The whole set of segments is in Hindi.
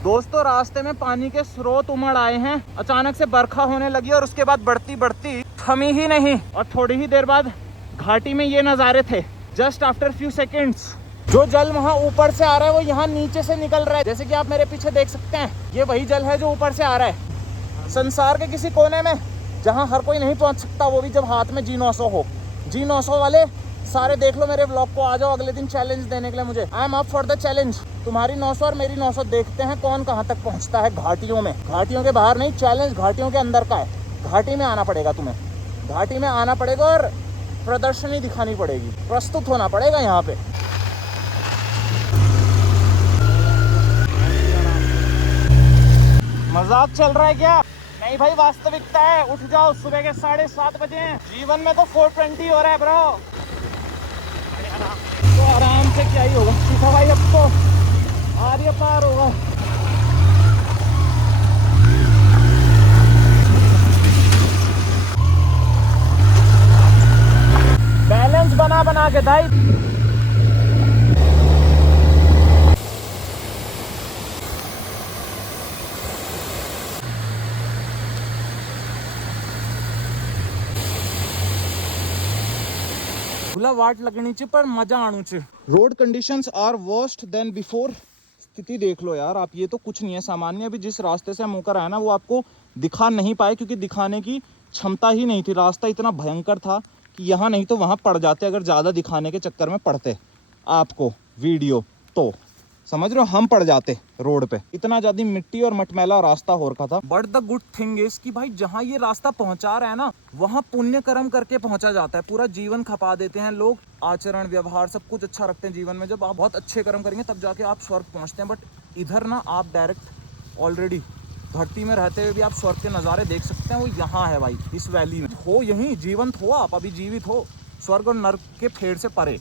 दोस्तों रास्ते में पानी के स्रोत उमड़ आए हैं, अचानक से बरखा होने लगी और उसके बाद बढ़ती बढ़ती थमी ही नहीं और थोड़ी ही देर बाद घाटी में ये नज़ारे थे। जस्ट आफ्टर फ्यू सेकेंड्स जो जल वहाँ ऊपर से आ रहा है वो यहाँ नीचे से निकल रहा है। जैसे कि आप मेरे पीछे देख सकते हैं, ये वही जल है जो ऊपर से आ रहा है। संसार के किसी कोने में जहाँ हर कोई नहीं पहुँच सकता, वो भी जब हाथ में G900 हो। G900 वाले सारे देख लो मेरे ब्लॉग को, आ जाओ अगले दिन चैलेंज देने के लिए मुझे। I am up for the challenge. तुम्हारी 900 और मेरी 900, देखते हैं कौन कहाँ तक पहुँचता है घाटियों में। घाटियों के बाहर नहीं, चैलेंज घाटियों के अंदर का है। घाटी में आना पड़ेगा तुम्हें, घाटी में आना पड़ेगा और प्रदर्शनी दिखानी पड़ेगी, प्रस्तुत होना पड़ेगा यहाँ पे। मजाक चल रहा है क्या? नहीं भाई, वास्तविकता है। उठ जाओ, सुबह के 7:30 बजे हैं। जीवन में तो 420 हो रहा है ब्रो। तो आराम से क्या ही होगा सीखा भाई, अब तो आर्य पार होगा। बैलेंस बना बना के भाई। खुला वाट लगनी चाहिए पर मजा आना चाहिए। Road conditions are worst than before. स्थिति देख लो यार आप, ये तो कुछ नहीं है सामान्य। अभी जिस रास्ते से हम होकर आए ना, वो आपको दिखा नहीं पाए क्योंकि दिखाने की क्षमता ही नहीं थी। रास्ता इतना भयंकर था कि यहाँ नहीं तो वहाँ पड़ जाते, अगर ज़्यादा दिखाने के चक्कर में पड़ते आपको वीडियो तो। समझ रहे हो, हम पड़ जाते रोड पे। इतना ज्यादा मिट्टी और मटमैला रास्ता हो रखा था। But the good thing is कि भाई जहाँ ये रास्ता पहुंचा रहा है ना, वहाँ पुण्य कर्म करके पहुंचा जाता है। पूरा जीवन खपा देते हैं लोग, आचरण व्यवहार सब कुछ अच्छा रखते हैं जीवन में। जब आप बहुत अच्छे कर्म करेंगे तब जाके आप स्वर्ग पहुंचते हैं। बट इधर ना आप डायरेक्ट ऑलरेडी धरती में रहते हुए भी आप स्वर्ग के नज़ारे देख सकते हैं। वो यहाँ है भाई, इस वैली में हो, यहीं जीवंत हो आप, अभी जीवित हो। स्वर्ग और नर्क के फेड़ से परे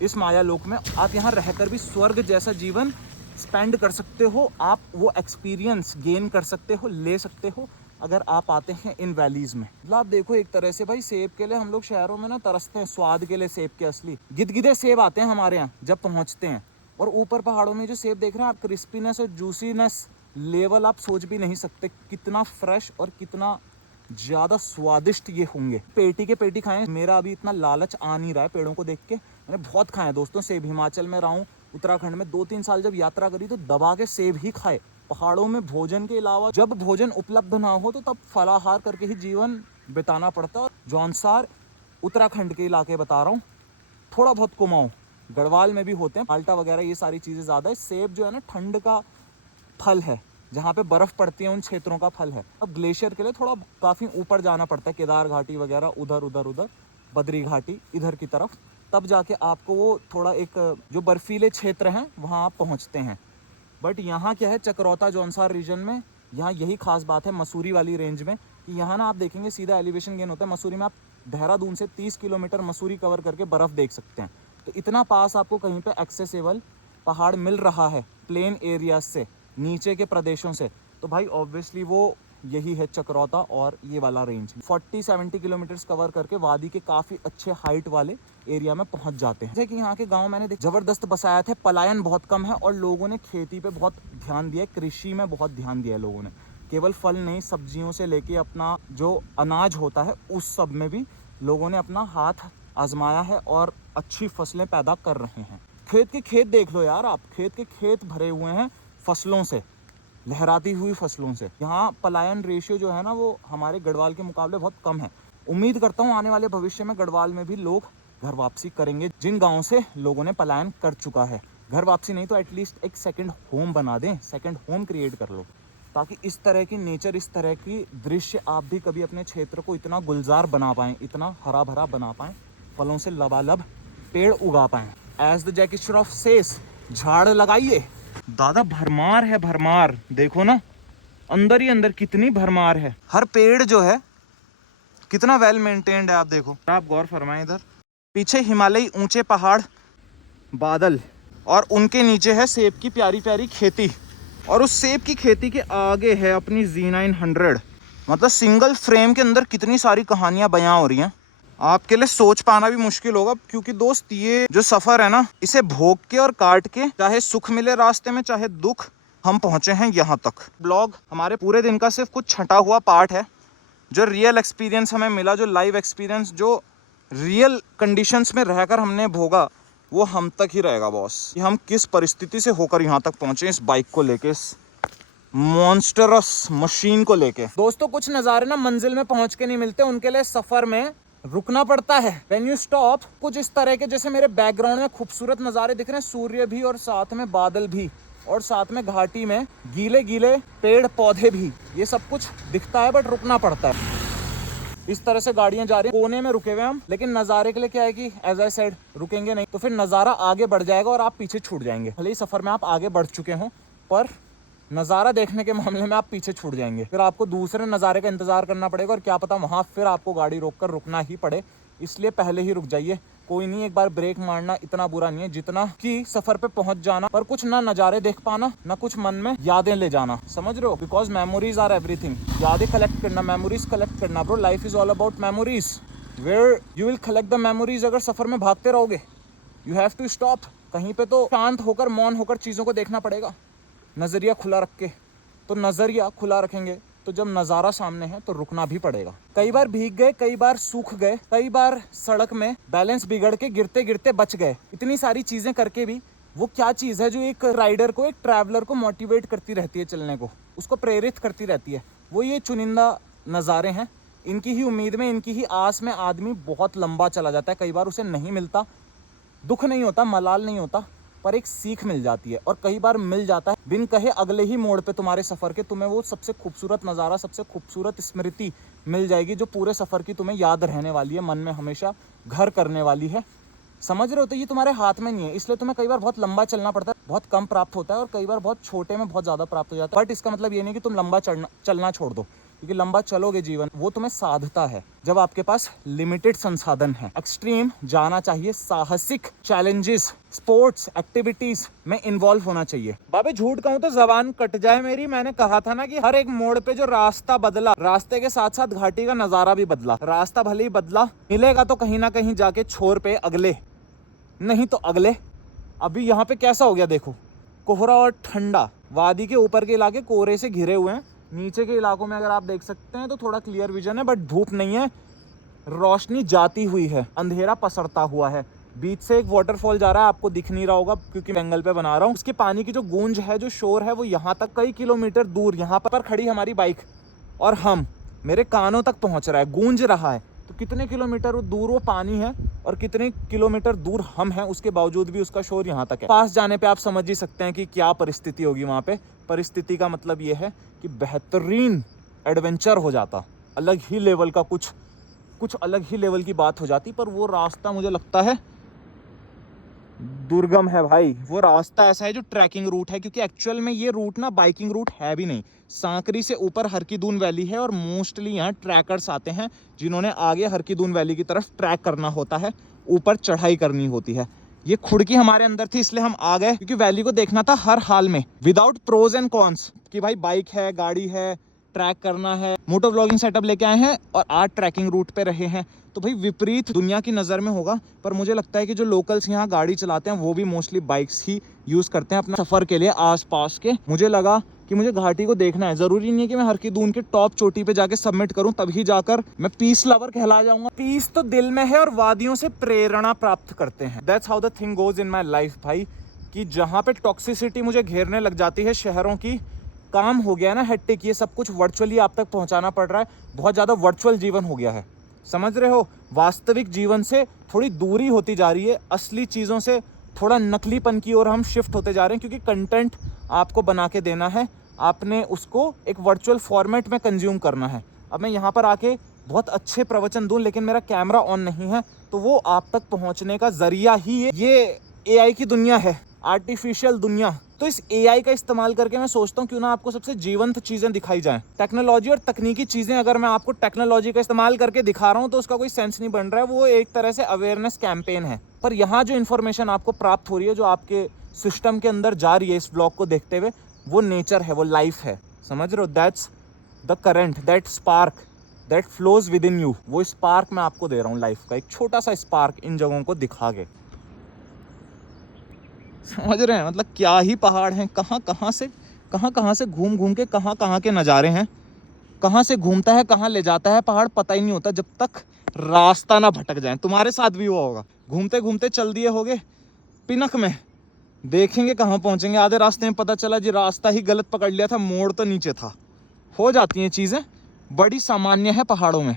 इस माया लोक में आप यहाँ रहकर भी स्वर्ग जैसा जीवन स्पेंड कर सकते हो। आप वो एक्सपीरियंस गेन कर सकते हो, ले सकते हो, अगर आप आते हैं इन वैलीज में। मतलब आप देखो, एक तरह से भाई सेब के लिए हम लोग शहरों में ना तरसते हैं, स्वाद के लिए सेब के असली गिदगिदे सेब आते हैं हमारे यहाँ जब पहुँचते हैं। और ऊपर पहाड़ों में जो सेब देख रहे हैं आप, क्रिस्पीनेस और जूसीनेस लेवल आप सोच भी नहीं सकते कितना फ्रेश और कितना ज़्यादा स्वादिष्ट ये होंगे। पेटी के पेटी खाएं। मेरा अभी इतना लालच आ नहीं रहा है पेड़ों को देख के। मैंने बहुत खाए दोस्तों सेब। हिमाचल में रहा हूँ, उत्तराखंड में 2-3 साल जब यात्रा करी तो दबा के सेब ही खाए। पहाड़ों में भोजन के अलावा जब भोजन उपलब्ध ना हो तो तब फलाहार करके ही जीवन बिताना पड़ता है। जौनसार उत्तराखंड के इलाके बता रहा हूँ, थोड़ा बहुत कुमाऊं गढ़वाल में भी होते हैं, माल्टा वगैरह ये सारी चीज़ें ज़्यादा है। सेब जो है ना ठंड का फल है, जहाँ पे बर्फ़ पड़ती है उन क्षेत्रों का फल है। अब ग्लेशियर के लिए थोड़ा काफ़ी ऊपर जाना पड़ता है, केदार घाटी वगैरह, उधर बद्री घाटी इधर की तरफ, तब जाके आपको वो थोड़ा एक जो बर्फीले क्षेत्र हैं वहाँ आप पहुँचते हैं। बट यहाँ क्या है, चकरौता जौनसार रीजन में यहाँ यही खास बात है मसूरी वाली रेंज में, कि यहाँ ना आप देखेंगे सीधा एलिवेशन गेन होता है। मसूरी में आप देहरादून से 30 किलोमीटर मसूरी कवर करके बर्फ़ देख सकते हैं। तो इतना पास आपको कहीं पे एक्सेसिबल पहाड़ मिल रहा है प्लेन एरियाज से, नीचे के प्रदेशों से। तो भाई ऑब्वियसली वो यही है चकरौता और ये वाला रेंज। 40-70 किलोमीटर्स कवर करके वादी के काफ़ी अच्छे हाइट वाले एरिया में पहुंच जाते हैं। जैसे कि यहाँ के गांव मैंने ज़बरदस्त बसाया थे, पलायन बहुत कम है और लोगों ने खेती पे बहुत ध्यान दिया है, कृषि में बहुत ध्यान दिया है लोगों ने। केवल फल नहीं, सब्जियों से लेके अपना जो अनाज होता है उस सब में भी लोगों ने अपना हाथ आजमाया है और अच्छी फसलें पैदा कर रहे हैं। खेत के खेत देख लो यार आप, खेत के खेत भरे हुए हैं फसलों से, लहराती हुई फसलों से। यहाँ पलायन रेशियो जो है ना वो हमारे गढ़वाल के मुकाबले बहुत कम है। उम्मीद करता हूँ आने वाले भविष्य में गढ़वाल में भी लोग घर वापसी करेंगे, जिन गाँव से लोगों ने पलायन कर चुका है। घर वापसी नहीं तो एटलीस्ट एक सेकंड होम बना दें, सेकंड होम क्रिएट कर लो, ताकि इस तरह की नेचर, इस तरह की दृश्य आप भी कभी अपने क्षेत्र को इतना गुलजार बना पाएँ, इतना हरा भरा बना पाएँ, फलों से लबालब पेड़ उगा पाएँ। As the Jack Shroff says, झाड़ लगाइए। दादा भरमार है, भरमार देखो ना, अंदर ही अंदर कितनी भरमार है। हर पेड़ जो है कितना वेल मेंटेन्ड है, आप देखो। आप गौर फरमाएं, इधर पीछे हिमालयी ऊंचे पहाड़, बादल, और उनके नीचे है सेब की प्यारी प्यारी खेती। और उस सेब की खेती के आगे है अपनी Z900। मतलब सिंगल फ्रेम के अंदर कितनी सारी कहानियां बयां हो रही हैं, आपके लिए सोच पाना भी मुश्किल होगा। क्योंकि दोस्त ये जो सफ़र है ना, इसे भोग के और काट के, चाहे सुख मिले रास्ते में चाहे दुख, हम पहुंचे हैं यहाँ तक। ब्लॉग हमारे पूरे दिन का सिर्फ कुछ छटा हुआ पार्ट है। जो रियल एक्सपीरियंस हमें मिला, जो लाइव एक्सपीरियंस, जो रियल कंडीशंस में रहकर हमने भोगा, वो हम तक ही रहेगा बॉस। कि हम किस परिस्थिति से होकर यहाँ तक पहुंचे इस बाइक को लेके, इस मॉन्स्टरस मशीन को लेके। दोस्तों कुछ नज़ारे ना मंजिल में पहुंच के नहीं मिलते, उनके लिए सफर में रुकना पड़ता है। व्हेन यू स्टॉप, कुछ इस तरह के जैसे मेरे बैकग्राउंड में खूबसूरत नज़ारे दिख रहे हैं, सूर्य भी और साथ में बादल भी, और साथ में घाटी में गीले गीले पेड़ पौधे भी, ये सब कुछ दिखता है बट रुकना पड़ता है। इस तरह से गाड़ियां जा रही हैं, कोने में रुके हुए हम, लेकिन नज़ारे के लिए क्या है कि एज आई सेड रुकेंगे नहीं तो फिर नज़ारा आगे बढ़ जाएगा और आप पीछे छूट जाएंगे। भले ही सफर में आप आगे बढ़ चुके हों, पर नज़ारा देखने के मामले में आप पीछे छूट जाएंगे। फिर आपको दूसरे नज़ारे का इंतजार करना पड़ेगा और क्या पता वहाँ फिर आपको गाड़ी रोककर रुकना ही पड़े, इसलिए पहले ही रुक जाइए। कोई नहीं, एक बार ब्रेक मारना इतना बुरा नहीं है जितना कि सफर पे पहुंच जाना पर कुछ ना नज़ारे देख पाना, ना कुछ मन में यादें ले जाना। समझ रहे हो? Because memories are everything. यादें कलेक्ट करना, मेमोरीज कलेक्ट करना bro. Life is all about memories. Where you will collect the memories. अगर सफर में भागते रहोगे, यू हैव टू स्टॉप। कहीं पे तो शांत होकर, मौन होकर चीज़ों को देखना पड़ेगा, नज़रिया खुला रख के। तो नज़रिया खुला रखेंगे तो जब नज़ारा सामने है तो रुकना भी पड़ेगा। कई बार भीग गए, कई बार सूख गए, कई बार सड़क में बैलेंस बिगड़ के गिरते गिरते बच गए। इतनी सारी चीज़ें करके भी वो क्या चीज़ है जो एक राइडर को, एक ट्रैवलर को मोटिवेट करती रहती है चलने को, उसको प्रेरित करती रहती है? वो ये चुनिंदा नज़ारे हैं। इनकी ही उम्मीद में, इनकी ही आस में आदमी बहुत लंबा चला जाता है। कई बार उसे नहीं मिलता, दुख नहीं होता, मलाल नहीं होता, पर एक सीख मिल जाती है। और कई बार मिल जाता है बिन कहे, अगले ही मोड़ पे तुम्हारे सफ़र के तुम्हें वो सबसे खूबसूरत नज़ारा, सबसे खूबसूरत स्मृति मिल जाएगी जो पूरे सफ़र की तुम्हें याद रहने वाली है, मन में हमेशा घर करने वाली है। समझ रहे हो? तो ये तुम्हारे हाथ में नहीं है, इसलिए तुम्हें कई बार बहुत लंबा चलना पड़ता है, बहुत कम प्राप्त होता है, और कई बार बहुत छोटे में बहुत ज़्यादा प्राप्त हो जाता है। बट इसका मतलब ये नहीं कि तुम लंबा चलना छोड़ दो, क्योंकि लंबा चलोगे जीवन वो तुम्हें साधता है जब आपके पास लिमिटेड संसाधन है। एक्सट्रीम जाना चाहिए, साहसिक चैलेंजेस, स्पोर्ट्स एक्टिविटीज में इन्वॉल्व होना चाहिए। बाबे झूठ कहूं तो जबान कट जाए मेरी, मैंने कहा था ना कि हर एक मोड़ पे जो रास्ता बदला, रास्ते के साथ साथ घाटी का नजारा भी बदला। रास्ता भले ही बदला, मिलेगा तो कहीं ना कहीं जाके छोर पे अगले, नहीं तो अगले। अभी यहाँ पे कैसा हो गया देखो, कोहरा और ठंडा, वादी के ऊपर के इलाके कोहरे से घिरे हुए हैं, नीचे के इलाकों में अगर आप देख सकते हैं तो थोड़ा क्लियर विजन है, बट धूप नहीं है, रोशनी जाती हुई है, अंधेरा पसरता हुआ है। बीच से एक वाटरफॉल जा रहा है, आपको दिख नहीं रहा होगा क्योंकि मैं एंगल पे बना रहा हूँ। उसके पानी की जो गूंज है, जो शोर है, वो यहाँ तक कई किलोमीटर दूर, यहाँ पर खड़ी हमारी बाइक और हम, मेरे कानों तक पहुँच रहा है, गूंज रहा है। तो कितने किलोमीटर दूर वो पानी है और कितने किलोमीटर दूर हम हैं, उसके बावजूद भी उसका शोर यहाँ तक है। पास जाने पे आप समझ ही सकते हैं कि क्या परिस्थिति होगी वहाँ पे। परिस्थिति का मतलब ये है कि बेहतरीन एडवेंचर हो जाता, अलग ही लेवल का कुछ अलग ही लेवल की बात हो जाती। पर वो रास्ता मुझे लगता है दुर्गम है भाई। वो रास्ता ऐसा है जो ट्रैकिंग रूट है, क्योंकि एक्चुअल में ये रूट ना बाइकिंग रूट है भी नहीं। सांकरी से ऊपर हरकीदून वैली है और मोस्टली यहाँ ट्रैकर्स आते हैं जिन्होंने आगे हरकीदून वैली की तरफ ट्रैक करना होता है, ऊपर चढ़ाई करनी होती है। ये खुड़की हमारे अंदर थी इसलिए हम आ गए, क्योंकि वैली को देखना था हर हाल में, विदाउट प्रोज एंड कॉन्स, कि भाई बाइक है, गाड़ी है, ट्रैक करना है। मोटो व्लॉगिंग सेटअप लेके आए हैं और आज ट्रैकिंग रूट पे रहे हैं, तो भाई विपरीत दुनिया की नज़र में होगा। पर मुझे लगता है कि जो लोकल्स यहाँ गाड़ी चलाते हैं वो भी मोस्टली बाइक्स ही यूज़ करते हैं अपना सफ़र के लिए आसपास के। मुझे लगा कि मुझे घाटी को देखना है, ज़रूरी नहीं है कि मैं हरकीदून के टॉप चोटी पे जाके सबमिट करूं तभी जाकर मैं पीस लवर कहला जाऊंगा। पीस तो दिल में है और वादियों से प्रेरणा प्राप्त करते हैं। That's how the thing goes in my life भाई, कि जहाँ पे टॉक्सिसिटी मुझे घेरने लग जाती है शहरों की, काम हो गया ना हेक्टिक, ये सब कुछ वर्चुअली आप तक पहुंचाना पड़ रहा है, बहुत ज़्यादा वर्चुअल जीवन हो गया है, समझ रहे हो? वास्तविक जीवन से थोड़ी दूरी होती जा रही है, असली चीज़ों से थोड़ा नकलीपन की ओर हम शिफ्ट होते जा रहे हैं, क्योंकि कंटेंट आपको बना के देना है, आपने उसको एक वर्चुअल फॉर्मेट में कंज्यूम करना है। अब मैं यहाँ पर आके बहुत अच्छे प्रवचन दूं, लेकिन मेरा कैमरा ऑन नहीं है, तो वो आप तक पहुँचने का जरिया ही ये AI की दुनिया है, आर्टिफिशियल दुनिया। तो इस AI का इस्तेमाल करके मैं सोचता हूँ क्यों ना आपको सबसे जीवंत चीज़ें दिखाई जाएं। टेक्नोलॉजी और तकनीकी चीज़ें अगर मैं आपको टेक्नोलॉजी का इस्तेमाल करके दिखा रहा हूँ तो उसका कोई सेंस नहीं बन रहा है, वो एक तरह से अवेयरनेस कैंपेन है। पर यहाँ जो इन्फॉर्मेशन आपको प्राप्त हो रही है, जो आपके सिस्टम के अंदर जा रही है इस ब्लॉग को देखते हुए, वो नेचर है, वो लाइफ है, समझ रहे हो? That's the current, that spark that flows with in you. वो स्पार्क मैं आपको दे रहा हूँ, लाइफ का एक छोटा सा स्पार्क इन जगहों को दिखा के। समझ रहे हैं? मतलब क्या ही पहाड़ हैं, कहाँ कहाँ से कहाँ कहाँ से घूम घूम के कहाँ कहाँ के नज़ारे हैं, कहाँ से घूमता है कहाँ ले जाता है पहाड़, पता ही नहीं होता जब तक रास्ता ना भटक जाए। तुम्हारे साथ भी हुआ होगा, घूमते घूमते चल दिए होगे पिनक में, देखेंगे कहाँ पहुँचेंगे, आधे रास्ते में पता चला जी रास्ता ही गलत पकड़ लिया था, मोड़ तो नीचे था। हो जाती हैं चीज़ें, बड़ी सामान्य है पहाड़ों में।